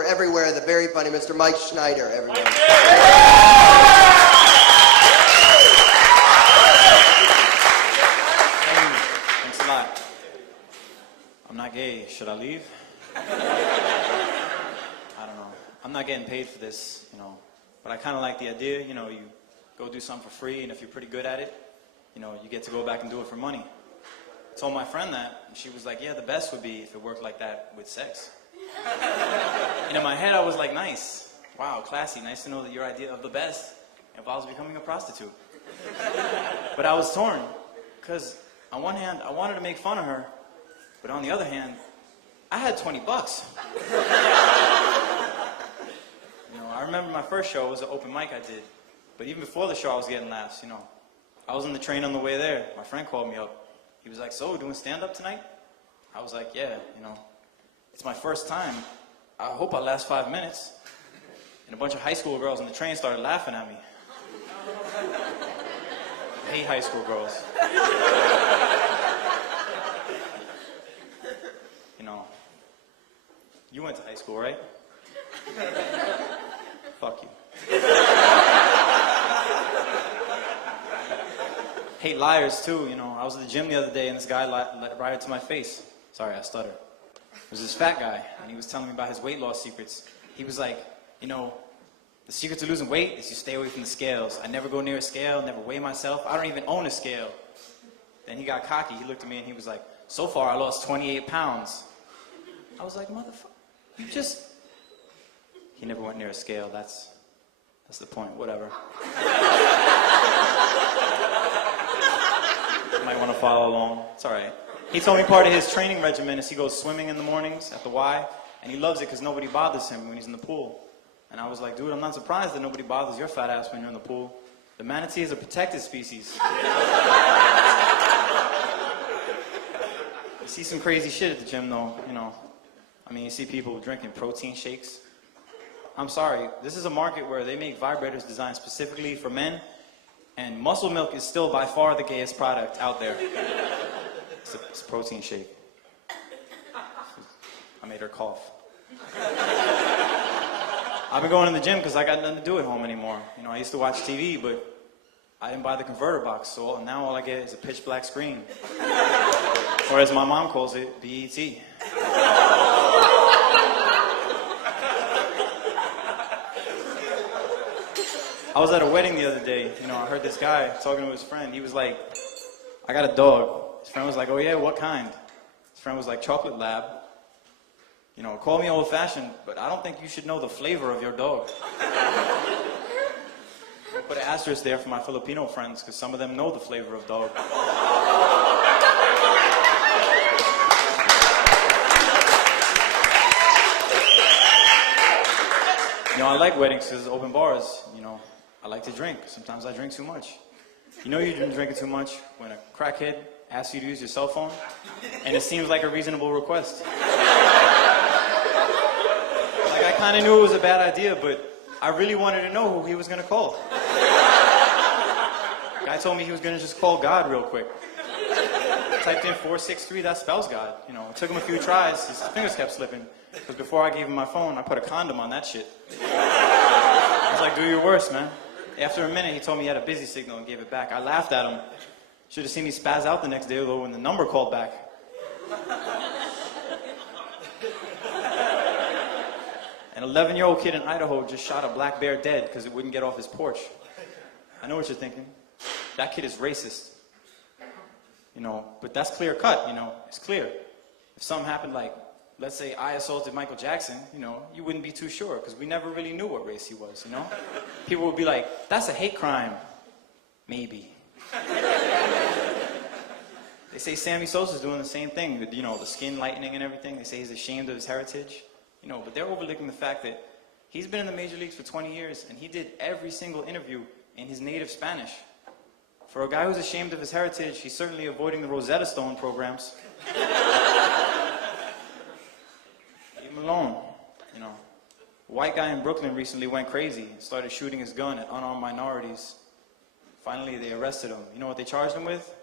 Everywhere, the very funny Mr. Mike Schneider, everyone. Thanks a lot. I'm not gay. Should I leave? I don't know. I'm not getting paid for this, but I kind of like the idea, you go do something for free, and if you're pretty good at it, you get to go back and do it for money. I told my friend that, and she was like, yeah, the best would be if it worked like that with sex. And in my head, I was like, nice. Wow, classy. Nice to know that your idea of the best involves becoming a prostitute. But I was torn, because on one hand, I wanted to make fun of her, but on the other hand, I had $20. I remember my first show was an open mic I did, but even before the show, I was getting laughs, I was on the train on the way there. My friend called me up. He was like, so, doing stand-up tonight? I was like, yeah, it's my first time. I hope I last 5 minutes. And a bunch of high school girls on the train started laughing at me. I hate high school girls. You went to high school, right? Fuck you. Hate liars too, I was at the gym the other day and this guy lied right to my face. Sorry, I stuttered. It was this fat guy, and he was telling me about his weight loss secrets. He was like, the secret to losing weight is you stay away from the scales. I never go near a scale, never weigh myself. I don't even own a scale. Then he got cocky. He looked at me and he was like, so far I lost 28 pounds. I was like, motherfucker, you just... He never went near a scale. That's the point. Whatever. You might want to follow along. It's all right. He told me part of his training regimen is he goes swimming in the mornings at the Y, and he loves it because nobody bothers him when he's in the pool. And I was like, dude, I'm not surprised that nobody bothers your fat ass when you're in the pool. The manatee is a protected species. You see some crazy shit at the gym, though, you see people drinking protein shakes. I'm sorry, this is a market where they make vibrators designed specifically for men, and muscle milk is still by far the gayest product out there. It's a protein shake. I made her cough. I've been going to the gym because I got nothing to do at home anymore. I used to watch TV, but I didn't buy the converter box, so now all I get is a pitch black screen. Or as my mom calls it, BET. I was at a wedding the other day, I heard this guy talking to his friend. He was like, I got a dog. His friend was like, oh yeah, what kind? His friend was like, chocolate lab. Call me old-fashioned, but I don't think you should know the flavor of your dog. Put an asterisk there for my Filipino friends, because some of them know the flavor of dog. I like weddings because it's open bars, I like to drink. Sometimes I drink too much. You're drinking too much when a crackhead asks you to use your cell phone, and it seems like a reasonable request. Like, I kind of knew it was a bad idea, but I really wanted to know who he was going to call. Guy told me he was going to just call God real quick. Typed in 463, that spells God. It took him a few tries. His fingers kept slipping. Because before I gave him my phone, I put a condom on that shit. I was like, do your worst, man. After a minute, he told me he had a busy signal and gave it back. I laughed at him. Should have seen me spaz out the next day, though, when the number called back. An 11-year-old kid in Idaho just shot a black bear dead because it wouldn't get off his porch. I know what you're thinking. That kid is racist. But that's clear cut, it's clear. If something happened like, let's say I assaulted Michael Jackson, you wouldn't be too sure because we never really knew what race he was, People would be like, that's a hate crime. Maybe. They say Sammy Sosa's doing the same thing with, the skin lightening and everything. They say he's ashamed of his heritage, but they're overlooking the fact that he's been in the major leagues for 20 years and he did every single interview in his native Spanish. For a guy who's ashamed of his heritage, he's certainly avoiding the Rosetta Stone programs. Leave him alone, A white guy in Brooklyn recently went crazy, started shooting his gun at unarmed minorities. Finally, they arrested him. You know what they charged him with?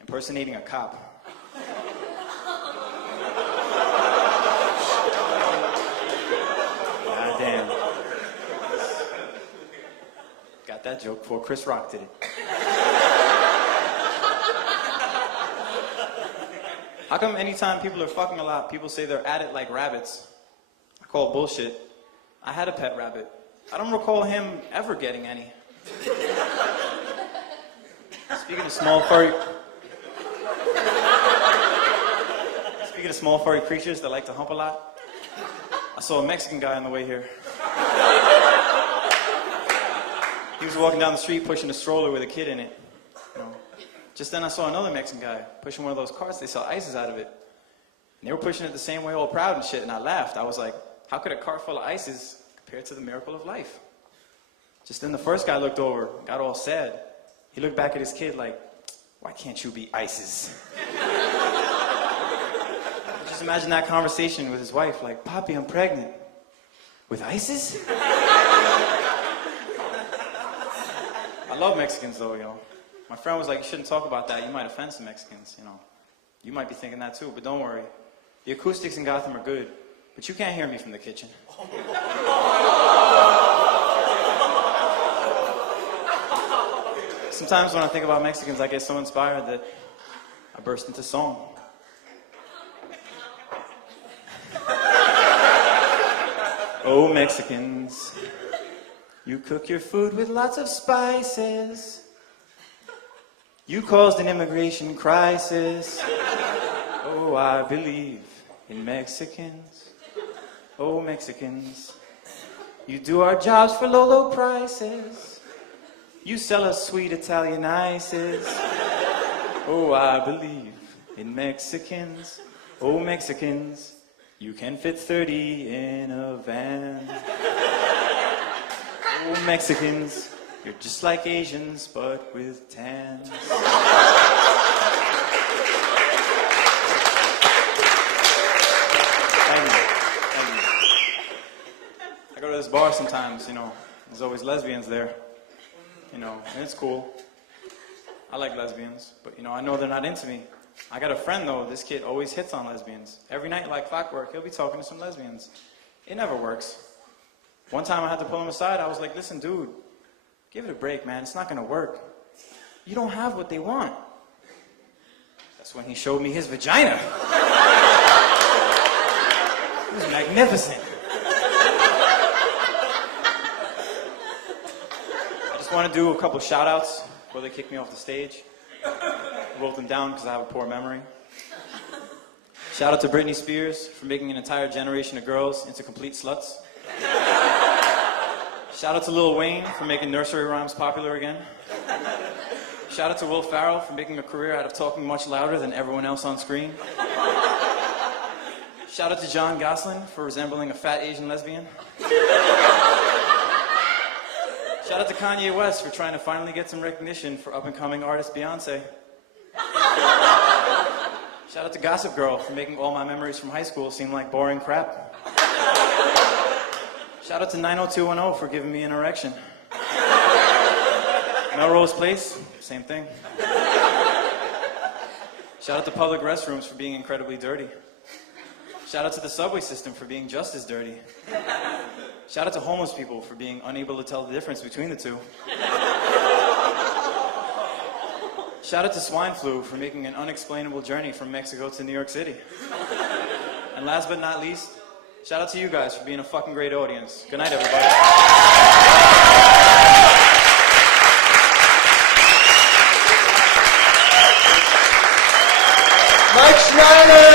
Impersonating a cop. that joke before Chris Rock did it. How come anytime people are fucking a lot, people say they're at it like rabbits? I call bullshit. I had a pet rabbit. I don't recall him ever getting any. Speaking of small furry creatures that like to hump a lot, I saw a Mexican guy on the way here. He was walking down the street pushing a stroller with a kid in it. You know. Just then I saw another Mexican guy pushing one of those carts. They sell ices out of it. And they were pushing it the same way, all proud and shit, and I laughed. I was like, how could a cart full of ices compare to the miracle of life? Just then the first guy looked over, got all sad. He looked back at his kid like, why can't you be ices? Just imagine that conversation with his wife, like, Poppy, I'm pregnant. With ices? I love Mexicans though, yo. My friend was like, you shouldn't talk about that. You might offend some Mexicans, you know. You might be thinking that too, but don't worry. The acoustics in Gotham are good, but you can't hear me from the kitchen. Sometimes when I think about Mexicans, I get so inspired that I burst into song. Oh, Mexicans, you cook your food with lots of spices. You caused an immigration crisis. Oh, I believe in Mexicans. Oh, Mexicans, you do our jobs for low, low prices. You sell us sweet Italian ices. Oh, I believe in Mexicans. Oh, Mexicans, you can fit 30 in a van. Oh, Mexicans, you're just like Asians, but with tans. Thank you. I go to this bar sometimes, you know. There's always lesbians there. You know, and it's cool. I like lesbians, but you know, I know they're not into me. I got a friend though, this kid always hits on lesbians. Every night like clockwork, he'll be talking to some lesbians. It never works. One time I had to pull him aside, I was like, listen dude, give it a break man, it's not gonna work. You don't have what they want. That's when he showed me his vagina. It was magnificent. I want to do a couple shout outs before they kick me off the stage. I wrote them down because I have a poor memory. Shout out to Britney Spears for making an entire generation of girls into complete sluts. Shout out to Lil Wayne for making nursery rhymes popular again. Shout out to Will Ferrell for making a career out of talking much louder than everyone else on screen. Shout out to John Gosselin for resembling a fat Asian lesbian. Shout out to Kanye West for trying to finally get some recognition for up-and-coming artist Beyonce. Shout out to Gossip Girl for making all my memories from high school seem like boring crap. Shout out to 90210 for giving me an erection. Melrose Place, same thing. Shout out to public restrooms for being incredibly dirty. Shout out to the subway system for being just as dirty. Shout out to homeless people for being unable to tell the difference between the two. Shout out to swine flu for making an unexplainable journey from Mexico to New York City. And last but not least, shout out to you guys for being a fucking great audience. Good night, everybody. Mike Schneider!